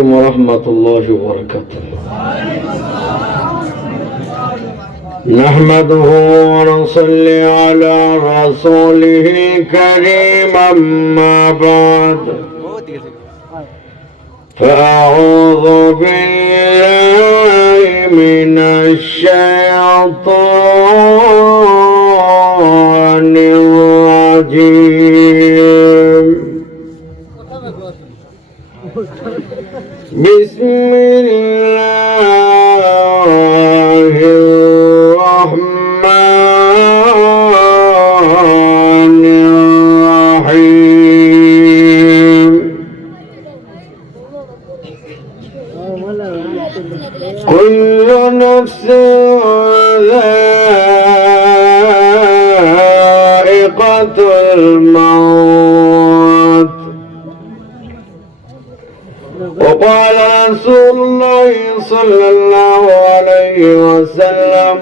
عليكم ورحمة الله وبركاته. نحمده ونصلي على رسوله الكريم، أما بعد فأعوذ بالله من الشيطان الرجيم. بسم الله الرحمن الرحيم. كل نفس ذائقة الموت. وقال رسول الله صلى الله عليه وسلم: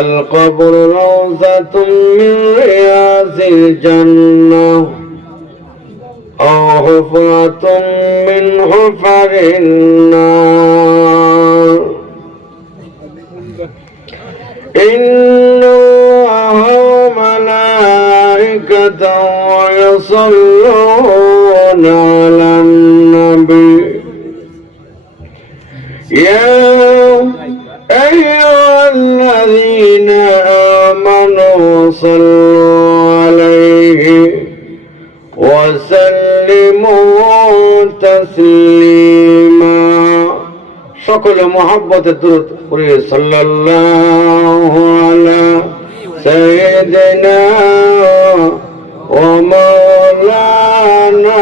القبر روضة من رياض الجنة أو حفرة من حفر النار. إن الله وملائكته يصلون على النبي يا أيها الذين آمنوا صلوا عليه وسلموا تسليما. সকলে মহব্বতে দরুদ পড়ে সাল্লাল্লাহু আলা সাইয়্যিদিনা ওয়া মাওলানা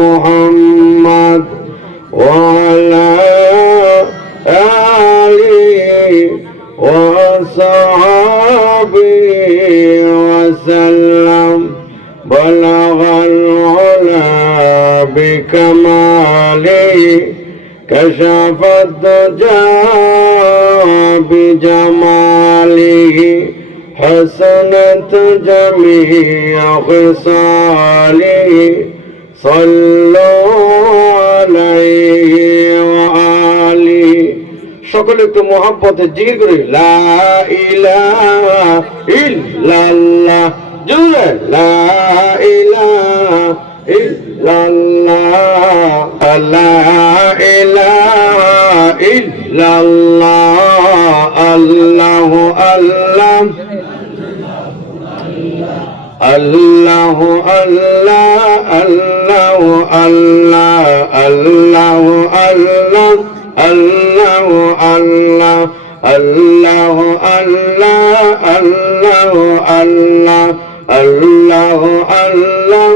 মুহাম্মদ ওয়া আলা আলিহি ওয়া সাহবিহি ওয়া সাল্লাম। بلغ العلا بكماله كشف الدجى بجماله حسنت جميع خصاله صلوا عليه وآله. সকলে একটু মহব্বতে জিকির করি লা ইলাহা ইল্লাল্লাহ। জুড়ে লা ইলাহা ইল্লাল্লাহ, লা ইলাহা ইল্লাল্লাহ, আল্লাহু আল্লাহ, আল্লাহু আল্লাহ, আল্লাহু আল্লাহ, আল্লাহু আল্লাহ, আল্লাহু আল্লাহ, আল্লাহু আল্লাহ, আল্লাহু আল্লাহ, আল্লাহু আল্লাহ,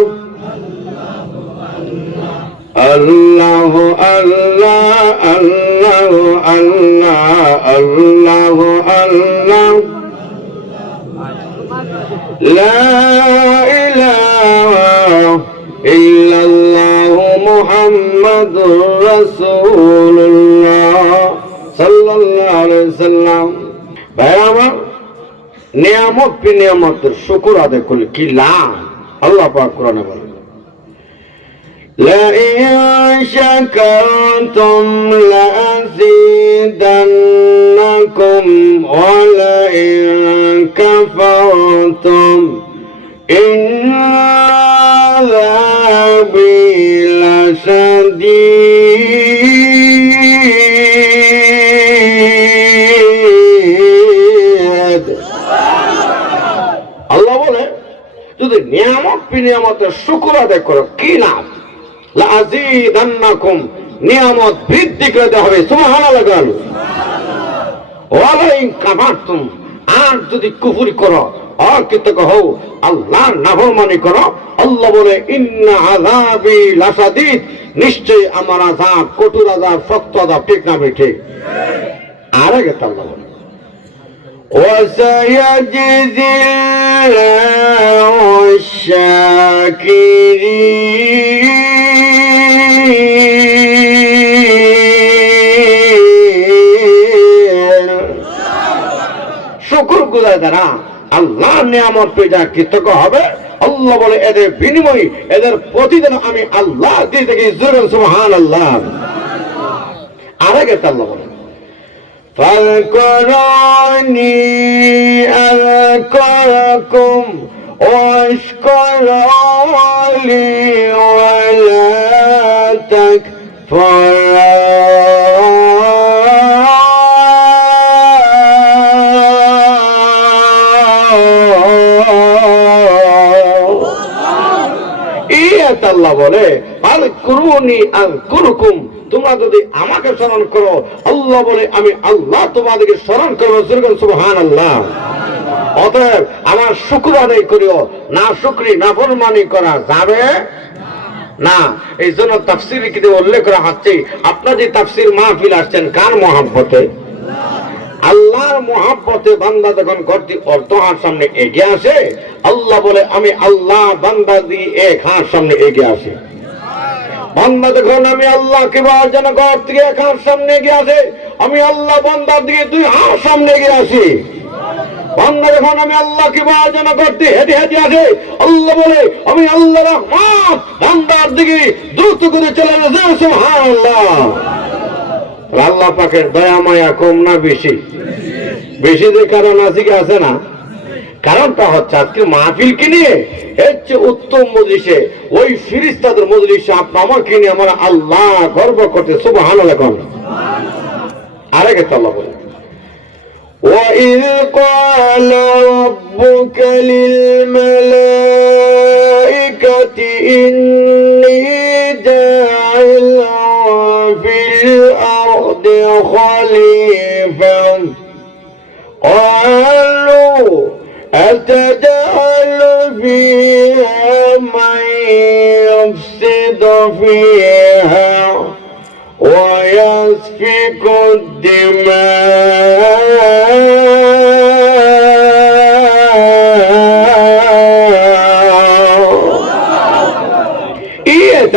আল্লাহু আল্লাহ, আল্লাহু আল্লাহ, আল্লাহু আল্লাহ। লা ইলাহা ইল্লাল্লাহু মুহাম্মাদুর রাসূলুল্লাহ সাল্লাল্লাহু আলাইহি ওয়াসাল্লাম। ভাই আমার, নিয়ামত পি নিয়ামতের শুকর আদায় করলে কি লাভ? আল্লাহ পাক কোরআনে বলেন لئن شكرتم لأزيدنكم ولئن كفرتم إن عذابي لشديد. আল্লাহ বলে যদি নিয়ামত পি নিয়ামতের শুকর আদায় করো কি লাভ? লাযীদান্নাকুম, নিয়ামত বৃদ্ধি করে দেওয়া হবে। সুবহানাল্লাহ গাল। ওয়ালাইন কাফারতুম, আর যদি কুফরি করো অকৃতজ্ঞ হও, আল্লাহর নাফরমানি করো, আল্লাহ বলে ইন্না আযাবি লাশাদীদ, নিশ্চয়ই আমার আযাব কঠোর আযাব, শক্ত আযাব। ঠিক না ভাই? ঠিক। আর আগে আল্লাহ বলে وسيجزي الله الشاكرين. শুকর গুজার দ্বারা আল্লাহর নিয়ামত পেয়ে যা কৃতজ্ঞ হবে, আল্লাহ বলে এদের বিনিময়, এদের প্রতিদিন আমি আল্লাহ দিয়ে থাকি। সুবহানাল্লাহ। আরেক আল্লাহ বলে ফাযকুরুনি আযকুরকুম ওয়াশকুরু লি ওয়ালা আল্লাহ বলে ফাযকুরুনি আযকুরকুম, তোমরা যদি আমাকে স্মরণ করো, আল্লাহ বলে আমি আল্লাহ তোমাদেরকে স্মরণ করবো। সুবহানাল্লাহ। অতএব আমার শুকর আদায় করিও, না শুকরি নাফরমানি করা যাবে না। এই জন্য তাফসীরে কি উল্লেখ করা হচ্ছে, আপনারা যে তাফসীর মাহফিল আসছেন কার মহব্বতে? আল্লাহর মহব্বতে বান্দা যখন করতে অর্থ হার সামনে এগিয়ে আসে, আল্লাহ বলে আমি আল্লাহ বান্দা দিয়ে এক হাত সামনে এগিয়ে আসে। বান্দা যখন আমি আল্লাহকে যেন ঘর থেকে এক হাত সামনে এগিয়ে আসে, আমি আল্লাহ বান্দার দিকে দুই হাত সামনে এগিয়ে আসি। বান্দা যখন আমি আল্লাহকে যেন করতে হেঁটে হেঁটে আসে, আল্লাহ বলে আমি আল্লাহ রহমত বান্দার দিকে দ্রুত করে চলে গেছে। সুবহানাল্লাহ। আল্লাহ পাকের দয়া মায়া কম না বেশি? বেশি যে কারণ আছে কি আছে না? কারণটা হচ্ছে আজকে মাহফিলকে নিয়ে এর চেয়ে উত্তম মজলিসে, ওই ফেরেশতাদের মজলিসে আমাকে নিয়ে আমার আল্লাহ গর্ব করতে। সুবহানাল্লাহ। আরেক আল্লাহ বলে وَإِذْ قَالَ رَبُّكَ لِلْمَلَائِكَةِ إِنِّي جَاعِلٌ فِي الْأَرْضِ خَلِيفَةً قَالُوا أَتَجْعَلُ فِيهَا مَن يُفْسِدُ فِيهَا وَيَسْفِكُ الدِّمَاءَ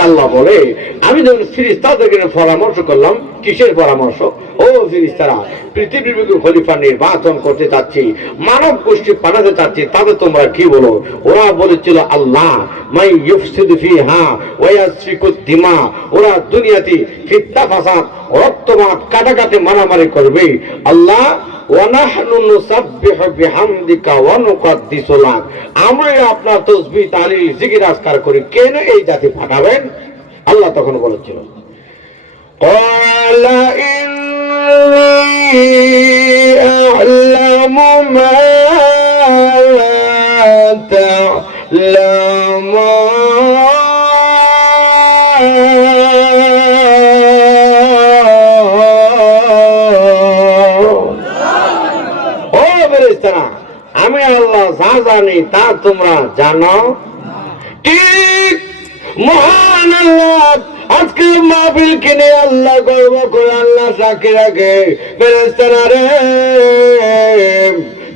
আল্লাহ বলে আমি যখন ফেরেশতাদেরকে পরামর্শ করলাম, কিসের পরামর্শ? ও ফেরেশতারা, পৃথিবীর বুকে খলিফা নির্বাচন করতে চাচ্ছি, মানব গোষ্ঠী পাঠাতে চাচ্ছি, তাদের তোমরা কি বলো? ওরা বলেছিল আল্লাহ মাই ইউফসিদু ফিহা ওয়া ইয়াসফিকু দিমা, ওরা দুনিয়াতে ফিতনা ফাসাদ রক্তপাত কাটাকাটি মারামারি করবে। আল্লাহ ওয়ানাহনু নুসাব্বিহু বিহামদিকা ওয়া নুকদ্দিসু লাক, আমরা আপনার তাসবিহ তাহলিল জিকির আজকার করি, কেন এই জাতি পাঠাবেন? আল্লাহ তখন বলেছিল ক্বালা ইন্নী আ'লামু মা লা তা'লামুন। আমি আল্লাহ যা জানি তা তোমরা জানো। ঠিক মহান আল্লাহ আজকে মাহফিল কিনে আল্লাহ গর্ব করে আল্লাহ সাক্ষী রাখে। ফেরেশতারা রে,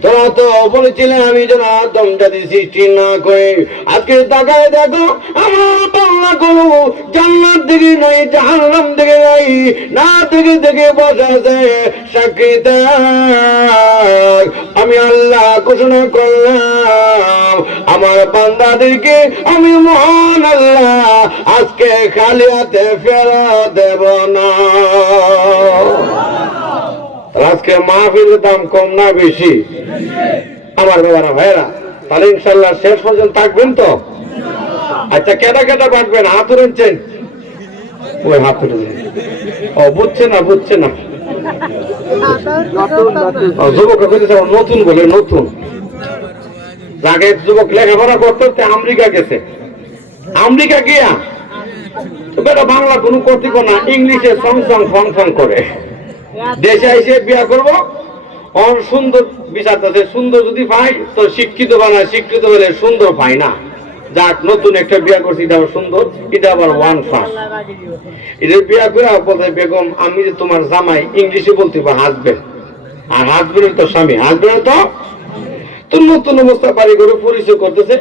তোরা তো বলেছিলে আমি যেন আদম জাতি সৃষ্টি না করে, আজকে তাকায় দেখো আমার বাংলা গুলো জান্নাত দিকে নাই জাহান্নাম দিকে নাই, না দিকে দিকে বসে আছে। সাক্ষী থাক, আমি আল্লাহ ঘোষণা করলাম আমার বান্দাদেরকে আমি মহান আল্লাহ আজকে খালি হাতে ফেরত দেব না। আজকে মাহফিলের দাম কম না বেশি? আমার বাবারা ভাইরা, তাহলে ইনশাল্লাহ শেষ পর্যন্ত থাকবেন তো? আচ্ছা, কেটা কেটা বাঁটবেন? হাত উঠেছেন? ওই হাত উঠেছেন। ও বুঝছে না, বুঝছে না। যুবক নতুন বলে, নতুন আগে যুবক লেখাপড়া করতে আমেরিকা গেছে, আমেরিকা গিয়া বেটা বাংলা কোনো কর্তৃক না, ইংলিশে সং সং ফং ফং করে দেশে এসে বিয়া করবো। সুন্দর বিচার আছে, সুন্দর যদি পাই তো শিক্ষিত বানায়, শিক্ষিত বলে সুন্দর পাই না। যাক, নতুন একটা বিয়া করছি, এটা আবার সুন্দর, এটা আবার ওয়ান ফার্স্ট। এটা বিয়া করে বলতে বেগম আমি যে তোমার জামাই, ইংলিশে বলতে হাজবেন্ড, আর হাজবেন্ডের তো স্বামী, হাজবেন্ডের তো নতুন অবস্থা বাড়ি করে পরিচয় করতেছে।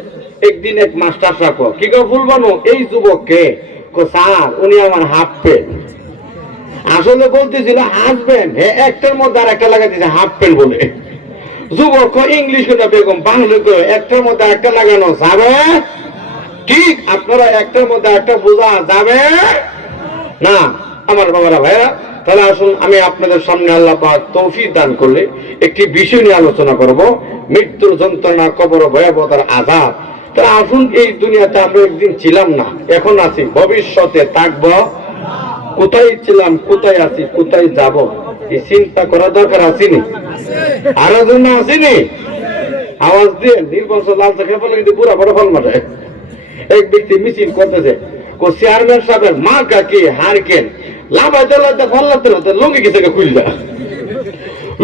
একদিন এক মাস্টার সাহেব কি করে বলবানো এই যুবককে, স্যার উনি আমার হাফ প্যান্ট। আসলে বলতেছিল হাজবেন্ড, একটার মধ্যে আর একটা লাগাই দিয়েছে হাফ প্যান্ট বলে। যুবক ইংলিশ করে বেগম বাংলা করে একটার মধ্যে একটা লাগানো যাবে? ঠিক আপনারা একটার মধ্যে একটা বোঝা যাবে না। আমার বাবারা ভাইরা, তাহলে আসুন আমি আপনাদের সামনে আল্লাহ পাক তৌফিক দান করলে একটি বিষয় নিয়ে আলোচনা করব, মৃত্যুর যন্ত্রণা, কবর ভয়াবহতার আযাব। তাহলে আসুন, এই দুনিয়াতে আমরা একদিন ছিলাম না, এখন আছি, ভবিষ্যতে থাকব। কোথায় ছিলাম, কোথায় আছি, কোথায় যাব, এই চিন্তা করা দরকার আসেনি? আর জন্য আসেনি? আওয়াজ দিয়ে নির্বাচন লাল চোখে বলে কিন্তু পুরা বড় ফল মাঠে এক ব্যক্তি মিছিল করতেছে, চেয়ারম্যান সাহেবের মা কাকি হারকেন লাভাইতে লাইতে ফল্লাতে লাতে লুঙ্গি কিছু খুললা,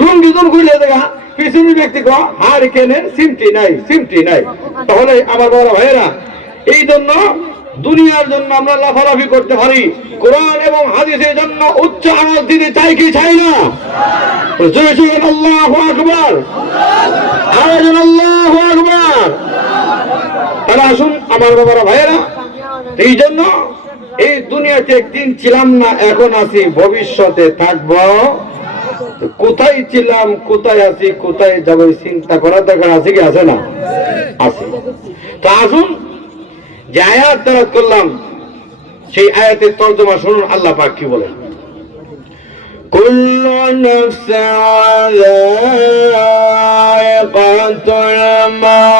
লুঙ্গি যখন খুলে দেখা পিছনে ব্যক্তি হারকেনের সিমটি নাই, সিমটি নাই। তাহলে আমার বড় ভাইয়েরা, এই জন্য দুনিয়ার জন্য আমরা লাফালাফি করতে পারি, কোরআন এবং হাদিসের জন্য উচ্চ আওয়াজ দিতে চাই কি চাই না? আল্লাহু আকবার, আল্লাহু আকবার। তাহলে আসুন আমার বাবারা ভাইয়েরা, এই জন্য এই দুনিয়াতে একদিন ছিলাম না, এখন আছি, ভবিষ্যতে থাকব। কোথায় ছিলাম, কোথায় আছি, কোথায় যাব, চিন্তা করার দরকার আছে কি আছে না? আছে। তো আসুন, যে আয়াত তেলাওয়াত করলাম সেই আয়াতের তরজমা শুনুন আল্লাহ পাক কি বলেন। কুল্লু নাফসিন যায়িকাতুল মাউত।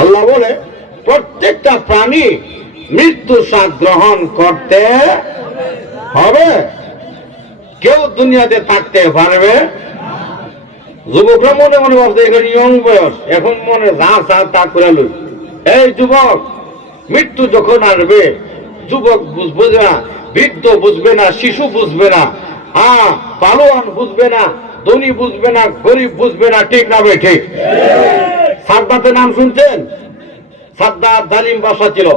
আল্লাহ বলে প্রত্যেকটা প্রাণী মৃত্যু স্বাদ গ্রহণ করতে হবে, কেউ দুনিয়াতে থাকতে পারবে। যুবকরা মনে মনে ভাবছে এখন ইয়ং বয়স, এখন মনে যা চা তা করে লই। এই যুবক, মৃত্যু যখন আসবে, যুবক বুঝবে না, বৃদ্ধ বুঝবে না, শিশু বুঝবে না, পালোয়ান বুঝবে না, ধনী বুঝবে না, গরিব বুঝবে না, ঠিক না ভাই? ঠিক। সাদ্দাতের নাম শুনছেন? সাদ্দাত জালিম বাদশা ছিল।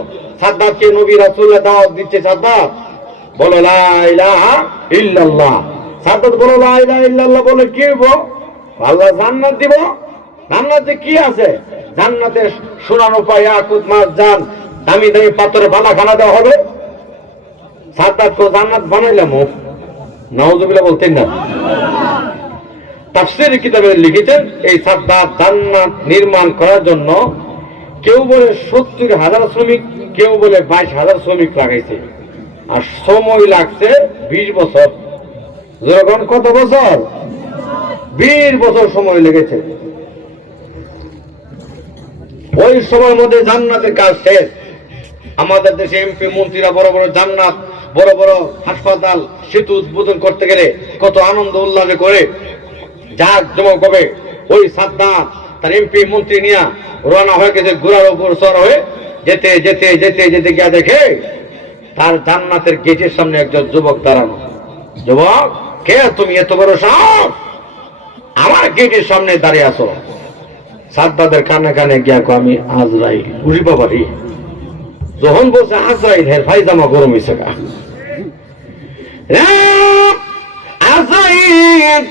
সাদ্দাতকে নবী রাসূলুল্লাহ দাওয়াত দিচ্ছে, সাদ্দাত বলো লা ইলাহা ইল্লাল্লাহ। সাদ্দাত বলো লা ইলাহা ইল্লাল্লাহ বলে কি হইব? আল্লাহ জান্নাত দিব। জান্নাতে কি আছে? জান্নাতে সোনার উপা ইয়াকুত মারজান দামি দামি পাথরের বালাখানা দেওয়া হবে। সাদ্দাত তো জান্নাত বানাইলাম, নাউযুবিল্লাহ বলতেন না। তাফসীর কিতাবে লিখেছেন, এই সাদ্দাত জান্নাত নির্মাণ করার জন্য কেউ বলে 70,000 শ্রমিক, কেউ বলে 22,000 শ্রমিক লাগাইছে, আর সময় লাগছে 20 বছর। যখন কত বছর? 20 বছর সময় লেগেছে। ওই সময়ের মধ্যে জান্নাতের কাজ শেষ। আমাদের দেশে এমপি মন্ত্রীরা বড় বড় জান্নাত, বড় বড় হাসপাতাল, সেতু উদ্বোধন করতে গেলে কত আনন্দ উল্লাসে করে জাক জমক হবে। ওই সাদ্দাত তার এমপি মন্ত্রী নিয়ে রওনা হয়ে গেছে, ঘোড়ার উপর সর হয়ে যেতে যেতে যেতে যেতে গিয়া দেখে তার জান্নাতের গেটের সামনে একজন যুবক দাঁড়ানো। যুবক, কে তুমি? এত বড় সাহস, আমার গেটের সামনে দাঁড়িয়ে আছো? সাদ্দাতের কানে কানে গিয়া আমি আজরাইল। বুঝি বাবারি, যখন বলছে আজরাইল, হের ফাইজামা গরম হয়েছে গা। আজরাইল,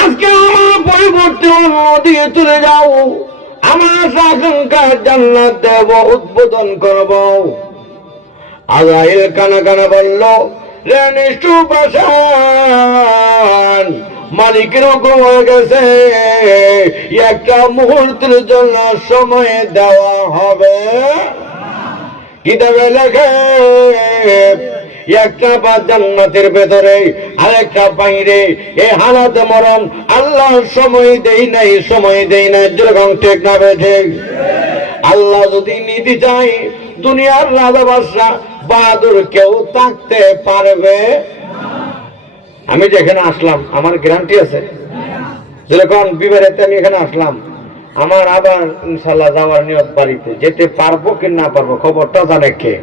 আজকে আমার পরিবর্তে অন্য দিয়ে চলে যাও, আমার আকাঙ্ক্ষার জান্নাত দেব, উদ্বোধন করব। আজরাইল কানে কানে বলল, রে নিষ্ঠুর পাষাণ, মালিকের হুকুম হয়ে গেছে, একটা মুহূর্তের জন্য সময় দেওয়া হবে। কিতাবে লেখে একটা পা জান্নাতের ভেতরে আর একটা বাইরে, এই হালাত মরণ আল্লাহ সময় দেই নাই, সময় দেই নাই। যেরকম ঠিক না ঠিক? আল্লাহ যদি নিতে চাই, দুনিয়ার রাজা বাদশা বাহাদুর কেউ থাকতে পারবে? আমি যেখানে আসলাম আমার গ্যারান্টি আছে, যেরকম বিবাহেতে আমি এখানে আসলাম, আমার আবার ইনশাল্লাহ যাওয়ার নিয়ত বাড়িতে, যেতে পারবো কি না পারবো খবরটা জানে কে?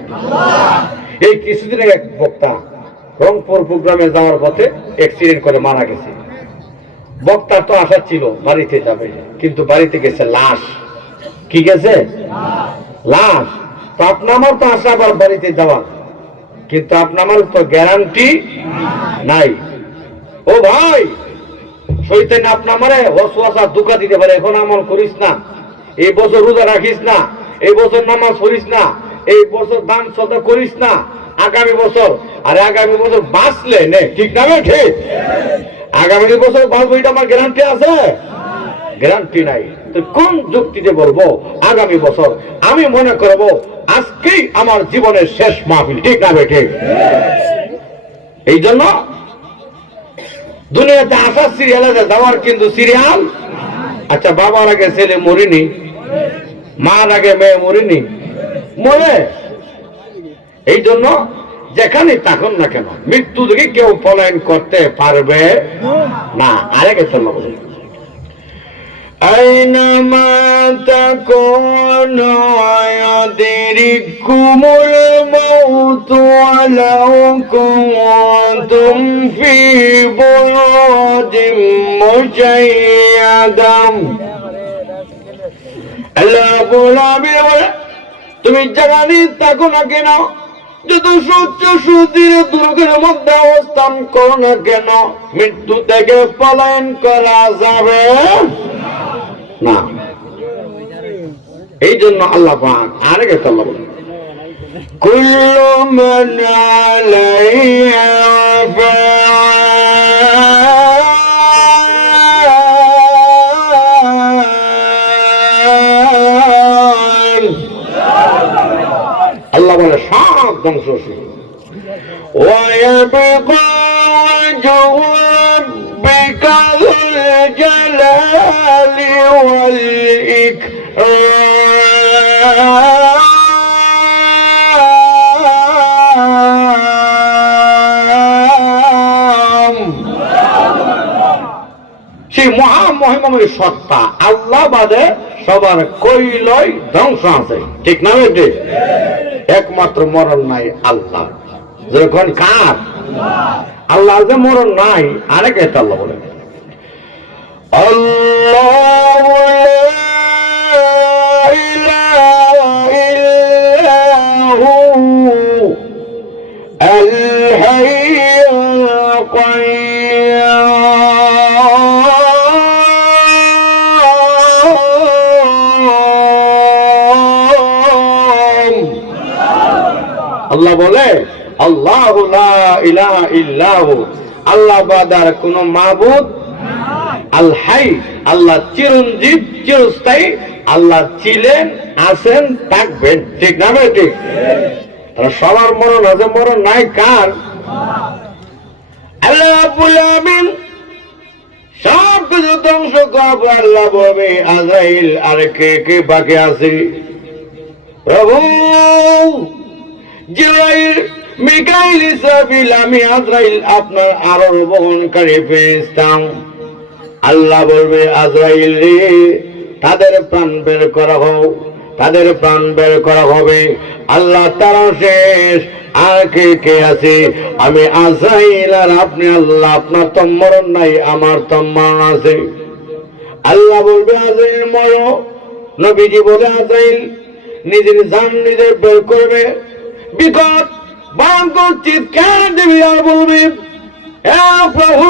এই কিছুদিন এক বক্তা রংপুর প্রোগ্রামে যাওয়ার পথে অ্যাক্সিডেন্ট করে মারা গেছে। বক্তার তো আশা ছিল বাড়িতে যাবে, কিন্তু বাড়িতে গেছে লাশ। কি গেছে? লাশ। তো আপনা আমার তো আশা আবার বাড়িতে যাওয়া, কিন্তু আপনা আমার তো গ্যারান্টি নাই। ও ভাই, শয়তান আপনা আমারে ওয়াসওয়াসা ধোঁকা দিতে পারে। এখন আমল করিস না, এই বছর রোজা রাখিস না, এই বছর নামাজ পড়িস না, এই বছর দান সদা করিস না, আগামী বছর, আরে আগামী বছর বাঁচলে নে, ঠিক না? ঠিক, আগামী বছর বাঁচবো, এটা আমার গ্যারান্টি আছে? গ্যারান্টি নাই। তো কোন যুক্তিতে বলবো আগামী বছর? আমি মনে করব আজকেই আমার জীবনের শেষ মাহফিল, ঠিক না? ঠিক। এই জন্য দুনিয়াতে আসার সিরিয়ালে যাওয়ার কিন্তু সিরিয়াল। আচ্ছা, বাবার আগে ছেলে মরিনি, মার আগে মেয়ে মরিনি, মরে। এই জন্য যেখানে থাকুন না কেন মৃত্যু থেকে কেউ পলায়ন করতে পারবে না। আরেকে চলো أينما تكونوا يدرككم الموت ولو كنتم في بروج مشيدة। আল্লাহ বলে তুমি যেখানে থাকো না কেন, যত সহ্য সুদীর দুর্গের মধ্যে অবস্থান করো না কেন, মৃত্যু থেকে পলায়ন করা যাবে না। এই জন্য আল্লাহ পাক আরেকে তো আল্লাহ বলেন কুল্লু মান আলাইহা ফান। আল্লাহ বলে সব ধ্বংস শুরু। ويبقى وجه ربك ذو الجلال والإكرام। সেই মহামহিমময় সত্তা আল্লাহ বাদে সবার কইলই ধ্বংস আছে, ঠিক না? ঠিক। একমাত্র মরণ নাই আল্লাহ। যখন কার? আল্লাহ যে মরণ নাই। আরেক এটা আল্লাহ বলেন আল্লাহু লা ইলাহা ইল্লাহু আল হাইয়ুল কাইয়্যুম। আল্লাহ বলে আল্লাহু লা ইলাহা ইল্লাহু, আল্লাহ বাদে আর কোনো মাবুদ আল হাই, আল্লাহ চিরঞ্জীব চিরস্থায়ী, আল্লাহ ছিলেন, আছেন, থাকবেন, ঠিক না? ঠিক। সবার মরণ আছে, মরণ নাই কার? আল্লাহ রাব্বুল আলামিন সব কিছু ধ্বংস করবে। আল্লাহ বলবে আজরাইল আর কে কে বাকি আছে? প্রভু জিবরাইল, মিকাইল, ইসরাফিল, আমি আজরাইল আপনার আরোহণকারী ফেরেশতা। আল্লাহ বলবে আজরাইল রে, তাদের প্রাণ বের করা হোক, তাদের প্রাণ বের করা হবে। আল্লাহ তারা শেষ, আর কে কে আছে? আমি আজরাইল আর আপনি। আল্লাহ আপনার তো মরণ নাই, আমার তো মরণ আছে। আল্লাহ বলবে আজরাইল মরো। নবীজি বলে আজরাইল নিজের জান নিজে বের করবে। বিকট ভয়ঙ্কর চিৎকার দেবে আর বলবে হে প্রভু,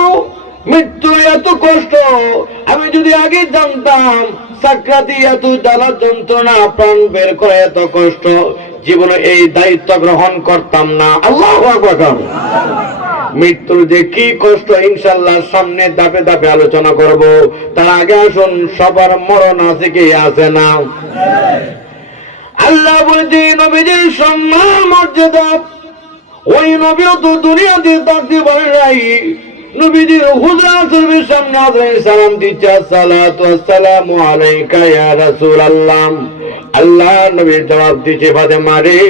মৃত্যু এত কষ্ট, আমি যদি আগে জানতাম সাকরাতি এত জ্বালা যন্ত্রণা, প্রাণ বের করে এত কষ্ট, জীবনে এই দায়িত্ব গ্রহণ করতাম না। আল্লাহু আকবার। মৃত্যুর যে কি কষ্ট ইনশাআল্লাহ সামনে ধাপে ধাপে আলোচনা করব। তার আগে আসুন, সবার মরণ আছে কি আছে না? আল্লাহ বলছে নবীজির সম্মান মর্যাদা, ওই নবীও তো দুনিয়াতে থাকতে পারে নাই। নবীজির হুজরাতের সামনে আজরাইল সালাম দিচ্ছে, আসসালাতু ওয়াসসালামু আলাইকা ইয়া রাসূলুল্লাহ। আল্লাহ নবী জবাব দিচ্ছে, ফাতেমা রে,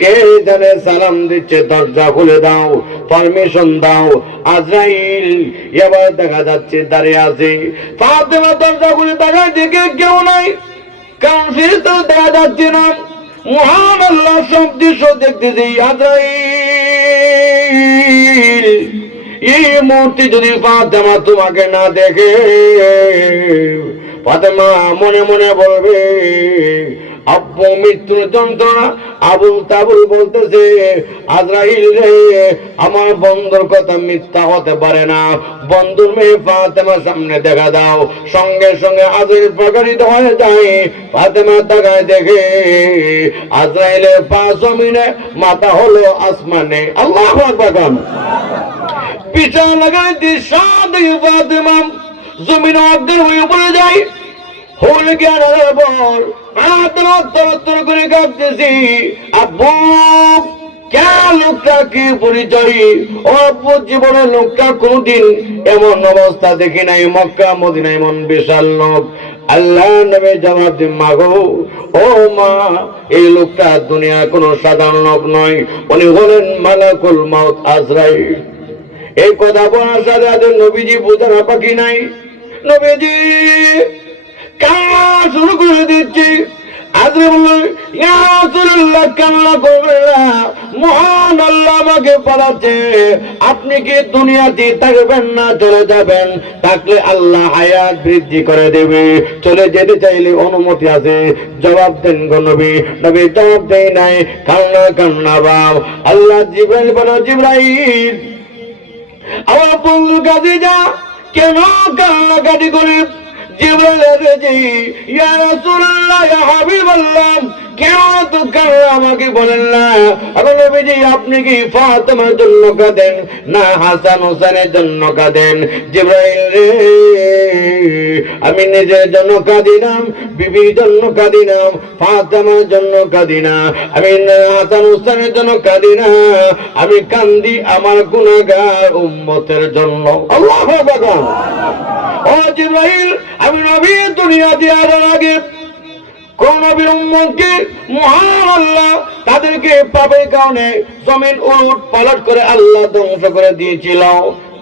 কে জানে সালাম দিচ্ছে, দরজা খুলে দাও, পারমিশন দাও। আজরাইল এবার দেখা যাচ্ছে দাঁড়িয়ে আছে। ফাতেমা দরজা খুলে তাকায়, দেখে কেউ নাই, কারণ ফেরেশতা দেখা যাচ্ছে না। মহান আল্লাহ সব দৃশ্য দেখতেছে। আজরাইল এই মুহূর্তে যদি ফাতেমা তোমাকে না দেখে, ফাতেমা মনে মনে বলবে আব্বু মৃত্যুর যন্ত্রণা। আবুল তাবুল বলতেছে, আজরাইল রে, আমার বন্ধুর কথা মিথ্যা হতে পারে না, বন্ধুর মেয়ে ফাতেমার সামনে দেখা দাও। সঙ্গে সঙ্গে আজরাইল প্রকাশিত হয়ে যায়। ফাতেমা তাকায় দেখে আজরাইলের পা জমিনে, মাথা হলো আসমানে। আল্লাহু আকবার। পিছা লাগাই দিশা দিয়ে ফাতেমা জমিনে অজ্ঞান হয়ে পড়ে যায়। হলে জ্ঞানের বল আত্মর করে কাঁপতেছি। আব্বু কে লোকটা, কি পরিচয়? ও আব্বু, জীবনে লোকটা কোনদিন এমন অবস্থা দেখি নাই, মক্কা মদিনা এমন বিশাল লোক। আল্লাহ নবী জবাব দিন, মাগো ও মা, এই লোকটা দুনিয়া কোনো সাধারণ লোক নয়, উনি হলেন মালাকুল মাউত আজরাইল। এই কথা বলার সাথে সাথে নবীজি বোঝার বাকি নাই। নবীজি কাজ শুরু করে দিচ্ছি। আজরাইল বলল, ইয়া রাসূলুল্লাহ, কান্না করবেন না, মহান আল্লাহ আমাকে পাঠাচ্ছে। আপনি কি দুনিয়াতে থাকবেন না চলে যাবেন? থাকলে আল্লাহ হায়াত বৃদ্ধি করে দেবে, চলে যেতে চাইলে অনুমতি আছে। জবাব দেন গো নবী। নবী জবাব দেয় নাই, কান্না কান্না ভাব। আল্লাহ জিবরাইল বলো, জিবরাইল আমার বন্ধুর কাছে যা, কেন কান্নাকাটি করে? জিবরাইল এসেছে, ইয়া রাসূলুল্লাহ, ইয়া হাবিবাল্লাহ, কেন তো কান্না আমাকে বলেন না? এখন নবীজি, আপনি কি ফাতেমার জন্য কাঁদেন না হাসান হোসেনের জন্য কাঁদেন? জিবরাইল রে, আমি নিজের জন্য কাঁদি না, বিবির জন্য কাঁদি না, ফাতেমার জন্য কাঁদি না, আমি হাসান হোসেনের জন্য কাঁদি না, আমি কান্দি আমার গুনাহগার উম্মতের জন্য। আল্লাহু আকবার। ও জিবরাইল, আমি নবী দুনিয়া দেওয়ার আগে কোন নবীর উম্মতকে মহান আল্লাহ তাদেরকে পাপের কারণে জমিন উলট পালট করে আল্লাহ ধ্বংস করে দিয়েছিল।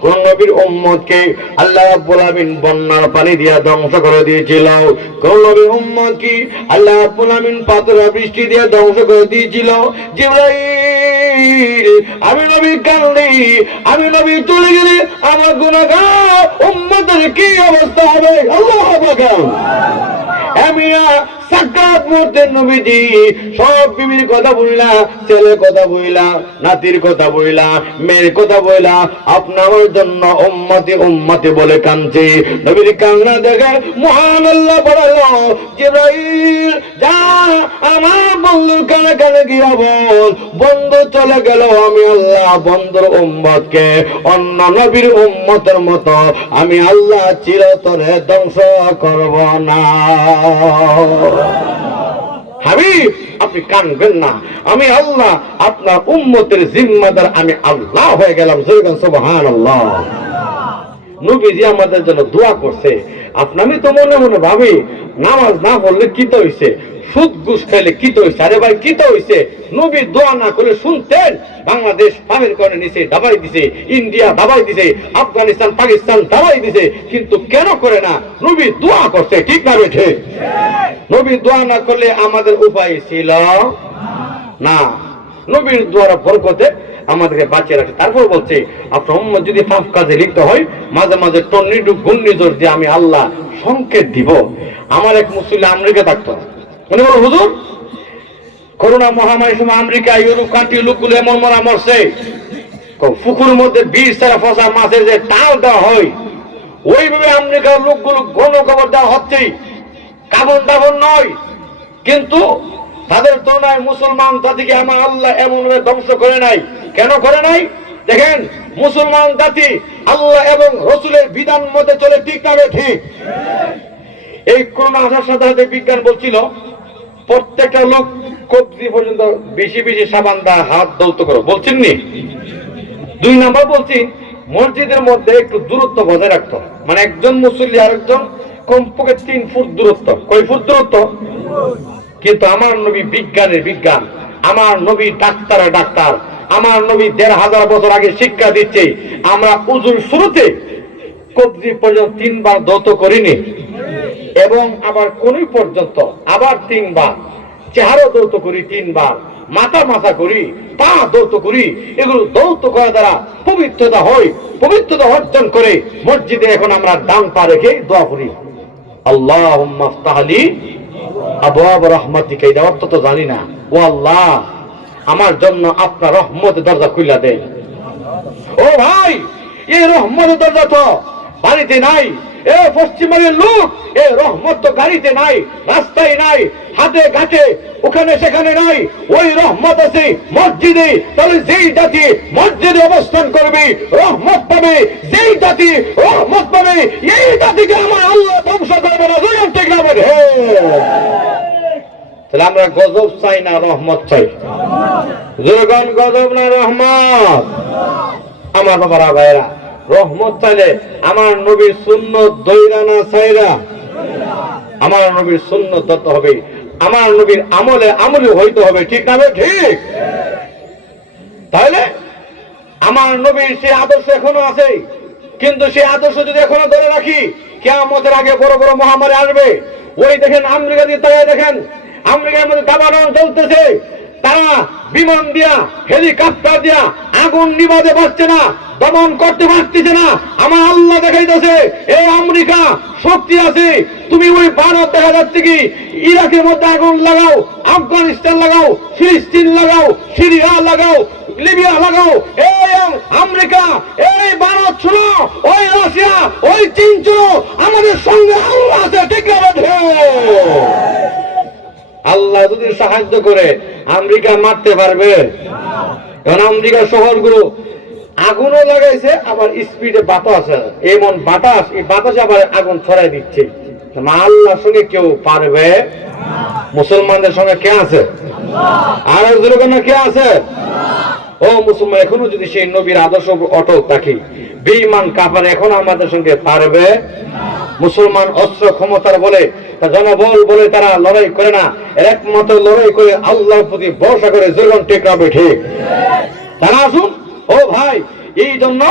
কোন নবীর উম্মতকে আল্লাহ রাব্বুল আলামিন বন্যার পানি দিয়া ধ্বংস করে দিয়েছিল। কোন নবীর উম্মতকে আল্লাহ রাব্বুল আলামিন পাথরের বৃষ্টি দিয়ে ধ্বংস করে দিয়েছিল। জিবরাইল, আমি নবী কান্দি, আমি নবী চলে গেলে আমার গুনাহগার উম্মতের কি অবস্থা হবে? আল্লাহু আকবার। আমি সাকাত মুহূর্তে নবীজি সব বিবির কথা বইলা, ছেলের কথা বইলা, নাতির কথা বইলা, মেয়ের কথা বইলা, আপনার জন্য উম্মতি উম্মতি বলে কাঁদছে। নবীর কান্না দেখে মহান আল্লাহ বলল, জিবরাইল যা আমার বন্ধুর কানে কানে গিয়া বল, বন্ধু চলে গেল, আমি আল্লাহ বন্ধুর উম্মতকে অন্য নবীর উম্মতের মতো আমি আল্লাহ চিরতরে ধ্বংস করব না। হাবিব, আপনি কানবেন না, আমি আল্লাহ আপনার উম্মতের জিম্মাদার, আমি আল্লাহ হয়ে গেলাম। সুবহানাল্লাহ। নবীজি আমাদের জন্য দোয়া করছে। আমি তো মনে মনে ভাবি, নামাজ না পড়লে কি তো হইছে, সুদ ঘুষ খাইলে কি তো হইছে? আরে ভাই, কি তো হইছে? নবী দোয়া না করলে শুনতেন? বাংলাদেশ পানির কারণে নিচে দাবাই দিছে, ইন্ডিয়া দাবাই দিছে, আফগানিস্তান পাকিস্তান দাবাই দিছে, কিন্তু কেন করে না? নবী দোয়া করছে, ঠিক না বেঠে? নবী দোয়া না করলে আমাদের উপায় ছিল না। নবীর দোয়ার বরকতে আমাদেরকে বাঁচিয়ে রাখছে। তারপর বলছে, আপনার উম্মত যদি পাপ কাজে লিপ্ত হয়, মাঝে মাঝে টর্নেডো ঘূর্ণিঝড় দিয়ে আমি আল্লাহ সংকেত দিব। আমার এক মুসলিম আমেরিকা থাকতো, উনি বলো, হুজুর করোনা মহামারীর সময় আমেরিকা ইউরোপ কান্ট্রি লোকগুলো এমন মরা মরছে, পুকুরের মধ্যে বিষ ছাড়া ফসা মাছের যে টাল দেওয়া হয়, ওইভাবে আমেরিকার লোকগুলো গণ খবর দেওয়া হচ্ছে, কাবন দাবন নয়। কিন্তু তাদের তুলনায় মুসলমান জাতিকে আমার আল্লাহ এমন ভাবে ধ্বংস করে নাই। কেন করে নাই? দেখেন, মুসলমান জাতি আল্লাহ এবং রসুলের বিধান মধ্যে চলে, ঠিক না ঠিক? এই করোনা আসার সাথে সাথে বিজ্ঞান বলছিল প্রত্যেকটা লোক কবজি পর্যন্ত বেশি বেশি সাবান দা হাত ধৌত করো, বলছেন নি? 2 নাম্বার বলছি, মসজিদের মধ্যে একটু দূরত্ব বজায় রাখতো, মানে একজন মুসল্লি আরেকজন কমপক্ষে 3 ফুট দূরত্ব। কয় ফুট দূরত্ব? কিন্তু আমার নবী বিজ্ঞানের বিজ্ঞান, আমার নবী ডাক্তারের ডাক্তার, আমার নবী 1500 বছর আগে শিক্ষা দিচ্ছে, আমরা উজুর শুরুতে কবজি পর্যন্ত 3 বার ধৌত করিনি, এবং আবার কোনি পর্যন্ত আবার 3 বার, চেহারা দৌত করি 3 বার, মাথা মাথা করি, পা দৌত করি। এগুলো দৌত করা দ্বারা পবিত্রতা হয়, পবিত্রতা অর্জন করে মসজিদে এখন আমরা ডান পা রেখে দোয়া করি, আল্লাহুম্মা ইফতাহ লি আবওয়াব রাহমাতিকা, এটা অর্থ তো জানি না। ও আল্লাহ, আমার জন্য আপনার রহমতের দরজা খুলে দেন। ও ভাই, এই রহমতের দরজা তো বাড়িতে নাই, এ পশ্চিমবঙ্গের লোক, এ রহমত তো গাড়িতে নাই, রাস্তায় নাই, হাতে ঘাটে ওখানে সেখানে নাই। ওই রহমত আছে মসজিদে। তাহলে যেই জাতি মসজিদে অবস্থান করবে রহমত পাবে, যেই জাতি রহমত পাবে এই জাতিকে আমার আল্লাহ ধ্বংস করবে না। দুজন ঠিক না বলে? তাহলে আমরা গজব চাই না রহমত চাই? জনগণ গজব না রহমত? আমার বাবারা ভাইরা, রহমত চাইলে আমার নবীর সুন্নত দইরা না চাইরা? আমার নবীর সুন্নত ধরতে হবে, আমার নবীর আমলে আমলে হইতে হবে, ঠিক না? ঠিক। তাহলে আমার নবীর সে আদর্শ এখনো আছে, কিন্তু সেই আদর্শ যদি এখনো ধরে রাখি, কিয়ামতের আগে বড় বড় মহামারী আসবে। ওই দেখেন আমেরিকা দিয়ে তাকায় দেখেন, আমেরিকার মধ্যে দাবানল চলতেছে, তারা বিমান দিয়া হেলিকপ্টার দিয়া আগুন নিভাতে পারছে না, দমন করতে পারতেছে না। আমার আল্লাহ দেখাইতেছে এই আমেরিকা শক্তি আছে, তুমি ওই ভারত দেখা যাচ্ছে কি ইরাকের মধ্যে আগুন লাগাও, আফগানিস্তান লাগাও, ফিলিস্তিন লাগাও, সিরিয়া লাগাও, লিবিয়া লাগাও। এই আমেরিকা, এই ভারত শুনো, ওই রাশিয়া, ওই চীন শুনো, আমাদের সঙ্গে আল্লাহ আছে, ঠিক আছে? আল্লাহ যদি সাহায্য করে আমেরিকা মারতে পারবে? কারণ আমেরিকার শহরগুলো আগুনও লাগাইছে, আবার স্পিডে বাতাস, এমন বাতাস, এই বাতাসে আবার আগুন ছড়াই দিচ্ছে। আল্লাহর সঙ্গে কেউ পারবে? মুসলমানদের সঙ্গে কে আছে? আর একজন কে আছে? ও মুসলমান, এখনো যদি সেই নবীর আদর্শ অটল থাকি, বেঈমান কাফের এখন আমাদের সঙ্গে পারবে? মুসলমান অস্ত্র ক্ষমতার বলে, জনবল বলে তারা লড়াই করে না, একমাত্র লড়াই করে আল্লাহর প্রতি ভরসা করে। যখন ঠিক রাখবে ঠিক। তারা আসুন ও ভাই, এই জন্য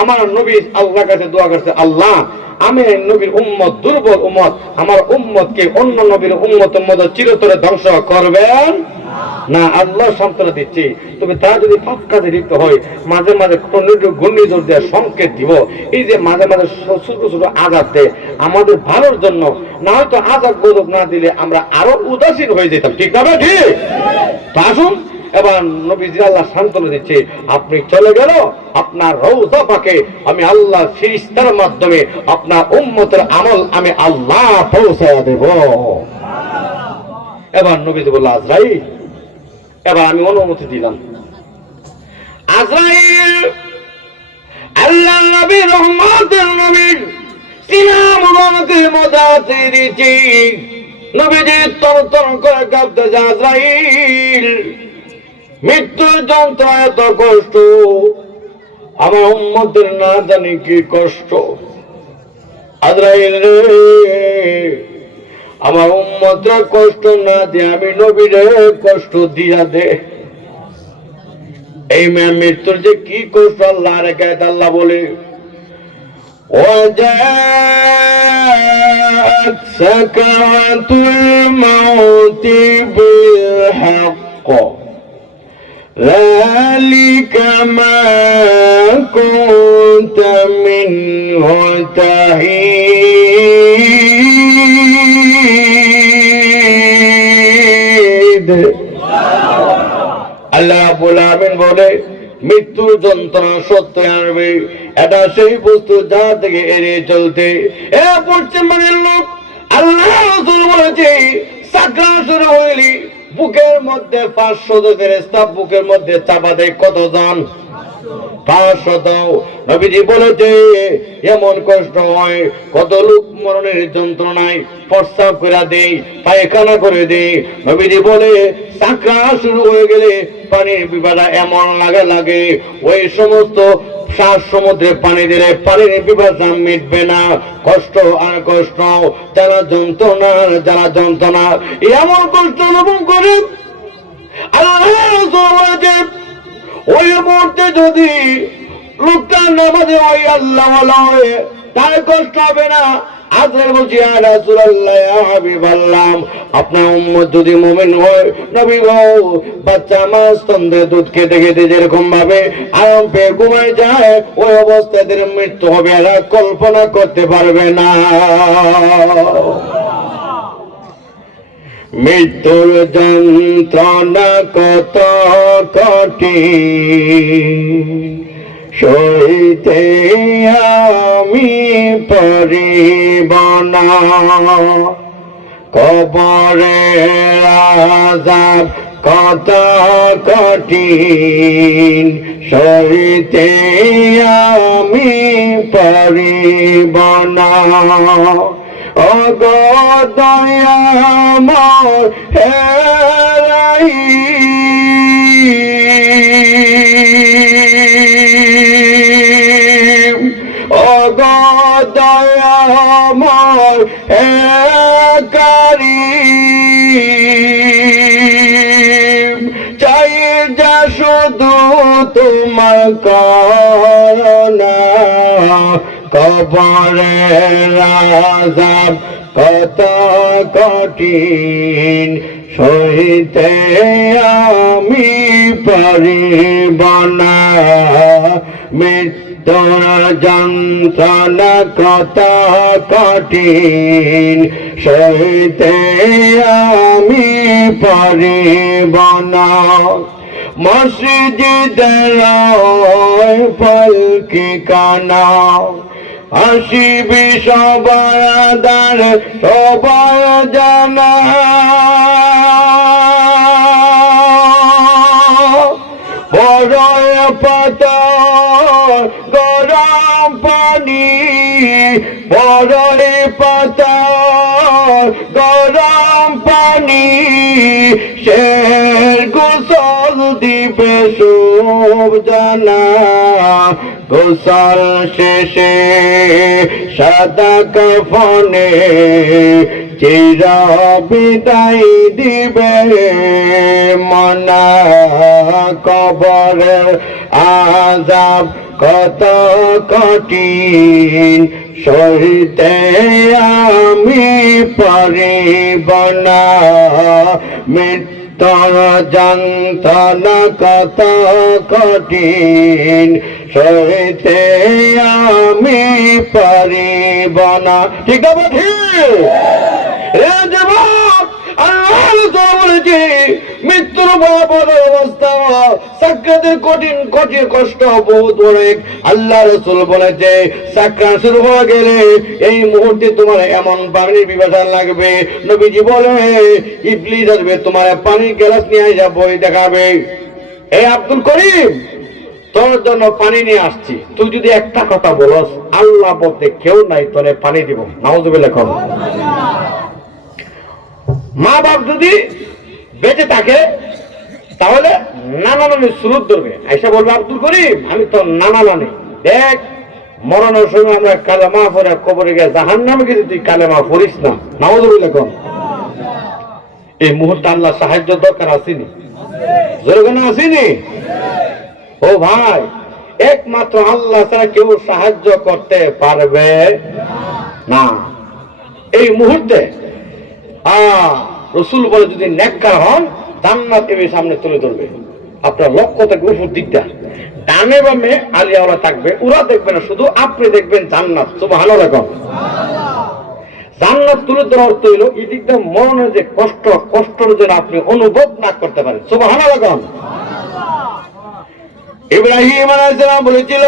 আমার নবী আল্লাহর কাছে দোয়া করছে, আল্লাহ আমি নবীর উম্মত দুর্বল উম্মত, আমার উম্মতকে অন্য নবীর উম্মতের মধ্যে চিরতরে ধ্বংস করবেন না। আল্লাহ সান্ত্বনা দিচ্ছি, তবে তারা যদি পাপ কাজে লিপ্ত হয়, মাঝে মাঝে ঘূর্ণিঝড় দেওয়ার সংকেত দিব। এই যে মাঝে মাঝে ছোট ছোট আঘাত দেয় আমাদের ভালোর জন্য, না হয়তো আঘাত গজব না দিলে আমরা আরো উদাসীন হয়ে যেতাম, ঠিক না? ঠিক। তো আসুন, এবার নবীজি আল্লাহ সান্ত্বনা দিচ্ছে, আপনি চলে গেল আপনার রওজা পাকে আমি আল্লাহ ফেরেশতার মাধ্যমে আপনার উম্মতের আমল আমি আল্লাহ পৌঁছায়া দেব। এবার নবীজি বলল, আজরাইল, এবার আমি অনুমতি দিলাম। আজরাইল আল্লাহ নবী রহমতের নবীর সিনা মুবারকের মধ্যে দিয়েছি। নবীজি তরতর করে কাঁপতেছে, আজরাইল মৃত্যুর যন্ত্রণা এত কষ্ট, আমার উম্মতের না জানি কি কষ্ট। আজরাইল রে, আমার উম্মতরা কষ্ট না দিয়ে আমি নবীরে কষ্ট দিয়া দে। এই মৃত্যুর যে কি কষ্ট আল্লাহ রেখে, আল্লাহ বলে, وجاءت سكرة الموت بالحق ذلك ما كنت منه تحيد। আল্লাহ রাব্বুল আলামিন বলে, মৃত্যু যন্ত্রণা সত্য আসবে, এটা সেই বস্তু যা থেকে এড়িয়ে চলতে। এ পশ্চিমবঙ্গের লোক, আল্লাহ রাসূল বলেছে, সাকরাত শুরু হইলি বুকের মধ্যে 500 ফেরেশতা বুকের মধ্যে চাপা দেয়। কতজন? 500। নবীজি বলেছে এমন কষ্ট হয়, কত লোক মরণের যন্ত্রণায় প্রস্রাব করে দেয়, পায়খানা করে দেয়। নবীজি বলে সাকরাত শুরু হয়ে গেলে পানির বিবাদা এমন লাগে ওই সমস্ত শ্বাস সমুদ্রে পানি দিলে পানির বিভাজন মিটবে না। কষ্ট আর কষ্ট, যারা যন্ত্রণা এমন কষ্ট অনুভব করে। আল্লাহ ওই মুহূর্তে যদি লোকটা নামাজে ওই আল্লাহ তার কষ্ট হবে না। আজরাইল বলছি, ইয়া রাসূলুল্লাহ, ইয়া হাবিবাল্লাহ, আপনার উম্মত যদি মুমিন হয়, নবী গো, বাচ্চা মা স্তন্যে দুধ খেতে খেতে যেরকম ভাবে আরাম পেয়ে ঘুমায় যায়, ওই অবস্থায় এদের মৃত্যু হবে, এরা কল্পনা করতে পারবে না। মৃত্যুর যন্ত্রণা কত কঠিন, সইতে আমি পারিব না। কবরের আযাব কত কঠিন, সইতে আমি পারিব না। ওগো দয়াময় হে রহিম, ওগো দয়াময় হে কারীম, চাই যা শুধু তোমার করুণা। কবরের আযাব কত কঠিন, সইতে আমি পারিব না। মৃত্যুর যন্ত্রণা কত কঠিন, সইতে আমি পারিব না। মসজিদের পালকি কানা, আসিবি সবার আদার সবার জানা। বড় পাতা গরম পানি, বড় পাতা গরম পানি, সে গোসল দিবে সব জানা। গোসল শেষে সাদা কাফনে চির বিদায় দিবে মনা। কবরের আযাব কত কঠিন, সইতে আমি পারিব না। মৃত্যুর যন্ত্রণা কত কঠিন, সইতে আমি পারিব না। ঠিক আছে রে যুবক, আল্লাহ বলেছে মৃত্যুর ভয়াবহ অবস্থা, সাকরাতের কঠিন কঠিন কষ্ট বহুত অনেক। আল্লাহ রাসূল বলেছে সাকরাত শুরু হয়ে গেলে এই মুহূর্তে তোমার এমন পানির পিপাসা লাগবে, নবীজি বলে ইবলিস আসবে তোমার পানির গ্লাস নিয়ে যাবো দেখাবে, এই আব্দুল করিম তোর জন্য পানি নিয়ে আসছি, তুই যদি একটা কথা বলস আল্লাহ বলতে কেউ নাই তোরে পানি দিব। নাউযুবিল্লাহ। মা বাপ যদি বেঁচে থাকে তাহলে নানা নানি সুরত ধরবে, আইসা বলবে আব্দুল করিম আমি তো নানা নানি, দেখ মরণের সময় আমরা কালেমা পড়ে কবরে গিয়ে জাহান্নামে গেছি, তুই কালেমা পড়িস না। নাউযুবিল্লাহ। এই মুহূর্তে আল্লাহ সাহায্য দরকার আসেনি, জোরগানে আসেনি। ও ভাই, একমাত্র আল্লাহ ছাড়া কেউ সাহায্য করতে পারবে না। এই মুহূর্তে রাসূল বলে যদি নেককার হন জান্নাত এর সামনে তুলে ধরবে। আপনার লক্ষ্য থাকবে উপর দিকটা, ডানে বামে আলিয়াওয়ালা থাকবে, ওরা দেখবে না, শুধু আপনি দেখবেন জান্নাত। সুবহানাল্লাহ। জান্নাত তুলে ধরার অর্থ হইল এই দিকটা মরণের যে কষ্ট, কষ্টর যেন আপনি অনুভব না করতে পারেন। সুবহানাল্লাহ। ইব্রাহিম আলাইহিস সালাম বলেছিল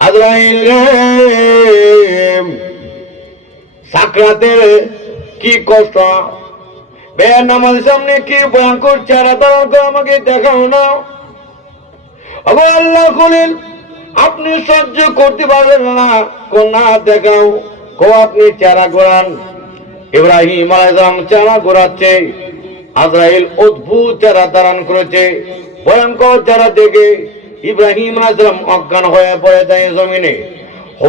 আজরাইল সাকরাতের কি কষ্ট, বেনামাজের সামনে কি ভয়ঙ্কর চেহারা ধারণ করে আমাকে দেখাও না। আল্লাহ খলিল আপনি সহ্য করতে পারবেন না, কোনা দেখাও, আপনি চেহারা ঘোরান। ইব্রাহিম আলাইহিস সালাম চেহারা ঘোরাচ্ছে, আজরাইল অদ্ভুত চেহারা ধারণ করেছে, ভয়ঙ্কর চেহারা দেখে ইব্রাহিম আলাইহিস সালাম অজ্ঞান হয়ে পড়ে যায় জমিনে।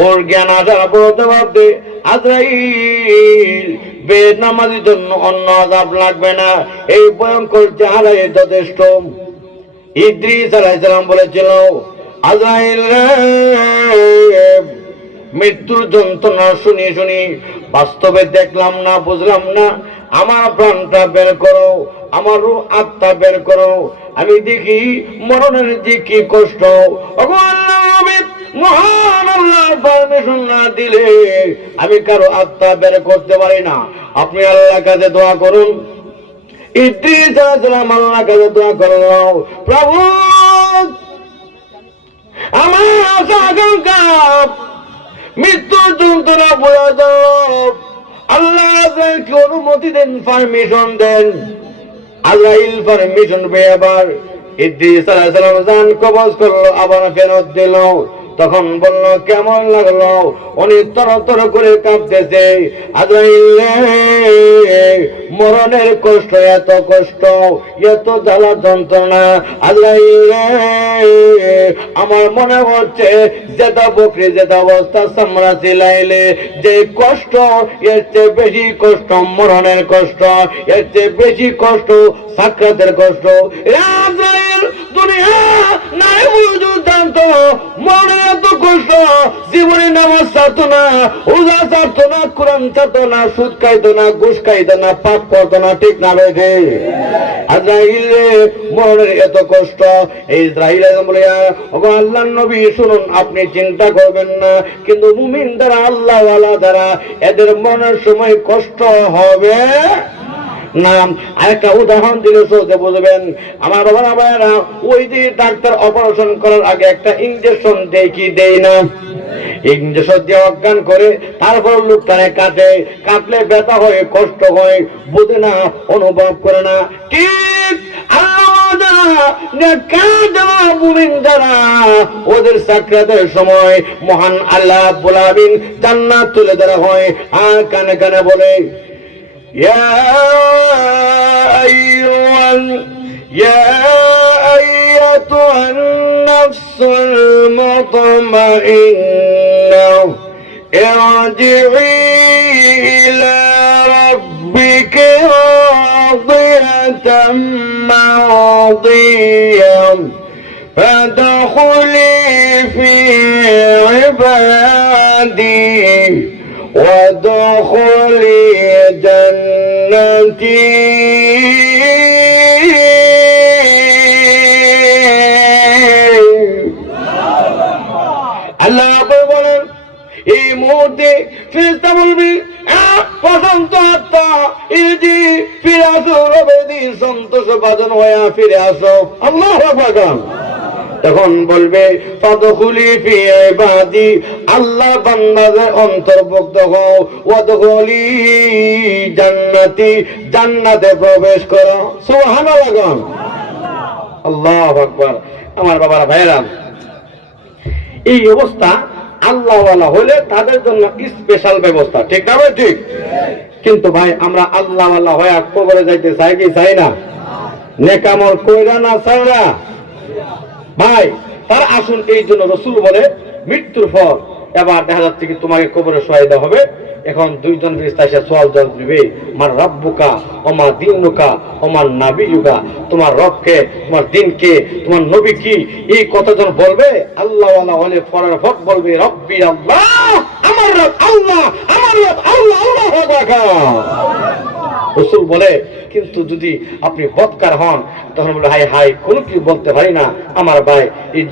ওর জ্ঞান আসার বলতে ভাবতে আজরাইল বেনামাজির জন্য অন্য আযাব লাগবে না, এই ভয়ঙ্কর চেহারায় যথেষ্ট। ইদ্রিস আলাইহিস সালাম বলেছিল আজরাইল মৃত্যুর যন্ত্রণা শুনি শুনি বাস্তবে দেখলাম না, বুঝলাম না, আমার প্রাণটা বের করো, আমার আত্মা বের করো, আমি দেখি মরণের যে কি কষ্ট। মহান আল্লাহর পারমিশন না দিলে আমি কারো আত্মা বের করতে পারি না। আপনি আল্লাহর কাছে দোয়া করুন। ইদ্রিস আলাইহিস সালাম আল্লাহর কাছে দোয়া করল, প্রভু আমার আশা আকাঙ্ক্ষা মৃত্যুর যন্ত্রণা বোঝা দাও, আল্লাহ আজরাইলকে অনুমতি দেন, পারমিশন দেন। আজরাইল পারমিশন পেয়ে আবার ইদ্রিস আলাইহিস সালাম জান কবজ করলো, আবার ফেরত দিল। তখন বলল কেমন লাগলো? উনি তরতর করে কাঁপতেছে, আজরাইল মরণের কষ্ট, এত কষ্ট, এত জ্বালা যন্ত্রণা, আজরাইল আমার মনে হচ্ছে যেটা বকরি যেটা অবস্থা চামড়া চিলাইলে যে কষ্ট, এর চেয়ে বেশি কষ্ট মরণের কষ্ট, এর চেয়ে বেশি কষ্ট সাকরাতের কষ্ট। আজরাইল দুনিয়া নাই বুঝু জানতো মরণের এত কষ্ট, জীবনে নামাজ ছাড়তো না, রোজা ছাড়তো না, কোরআন ছাড়তো না, সুদ খাইতো না, ঘুষ খাইতো না, পাপ করতো না, ঠিক না বেঠে? আজরাইল মরণের এত কষ্ট। এই ইসরাইল বলে আল্লাহর নবী শুনুন, আপনি চিন্তা করবেন না, কিন্তু মুমিন দ্বারা আল্লাহ ওয়ালা দ্বারা এদের মরণের সময় কষ্ট হবে না। আরেকটা উদাহরণ দিলে সোজা বুঝবেন। আমার বাবারা ভাইয়েরা, ওই যে ডাক্তার অপারেশন করার আগে একটা ইনজেকশন দেয় কি দেয় না? ইনজেকশন দিয়ে অজ্ঞান করে তারপর লোকটারে কাটে, কাটলে ব্যথা হয়, কষ্ট হয়, বোঝে না, অনুভব করে না। ঠিক ওদের সাকরাতের সময় মহান আল্লাহ রাব্বুল আলামিন জান্নাত তুলে ধরা হয়, আর কানে কানে বলে يا أيتها النفس المطمئنة ارجعي إلى ربك راضية مرضية فادخلي في عبادي وادخلي جنتي। আল্লাহ বলেন এই মুহূর্তে ফেরেশতা বলবি প্রশান্ত আত্মা ইজি ফিরে আসো, রবেদি সন্তোষ বাজন হয়ে ফিরে আসো। আল্লাহু আকবার। তখন বলবে ফাদখুলি ফি ইবাদি, আল্লাহ বান্দাদের অন্তর্ভুক্ত হও, ওয়াদখুলি জান্নাতি, জান্নাতে প্রবেশ করো। সুবহানাল্লাহ, আল্লাহু আকবার। আমার বাবারা ভাইরা, এই অবস্থা আল্লাহ ওয়ালা হলে তাদের জন্য স্পেশাল ব্যবস্থা, ঠিক না ভাই? ঠিক। কিন্তু ভাই আমরা আল্লাহ ওয়ালা হয়ে কবরে যাইতে চাই কি চাই না? নেকামল কইরা না চাইরা ভাই, তার আসুন। এই জন্য রাসূল বলে মৃত্যুর পর এবার দেখা যাচ্ছে কি তোমাকে কবরে শোয়াই দেওয়া হবে। এখন দুইজন ফেরেশতা এসে সওয়াল জবাব দিবে, মার রাব্বুকা ওমা দীনুকা ওমা নাবিয়ুকা, তোমার রবকে, তোমার দিনকে, তোমার নবী কি? এই কথা যখন বলবে আল্লাহ ওয়ালা হলে পরের হক বলবে রব্বি আল্লাহ, আমার রব আল্লাহ, আমার রব আল্লাহ। আল্লাহু আকবার। রাসূল বলে কিন্তু যদি আপনি বদকার হন তখন বলে হাই হাই কোনো কিছু বলতে পারি না আমার ভাই। এই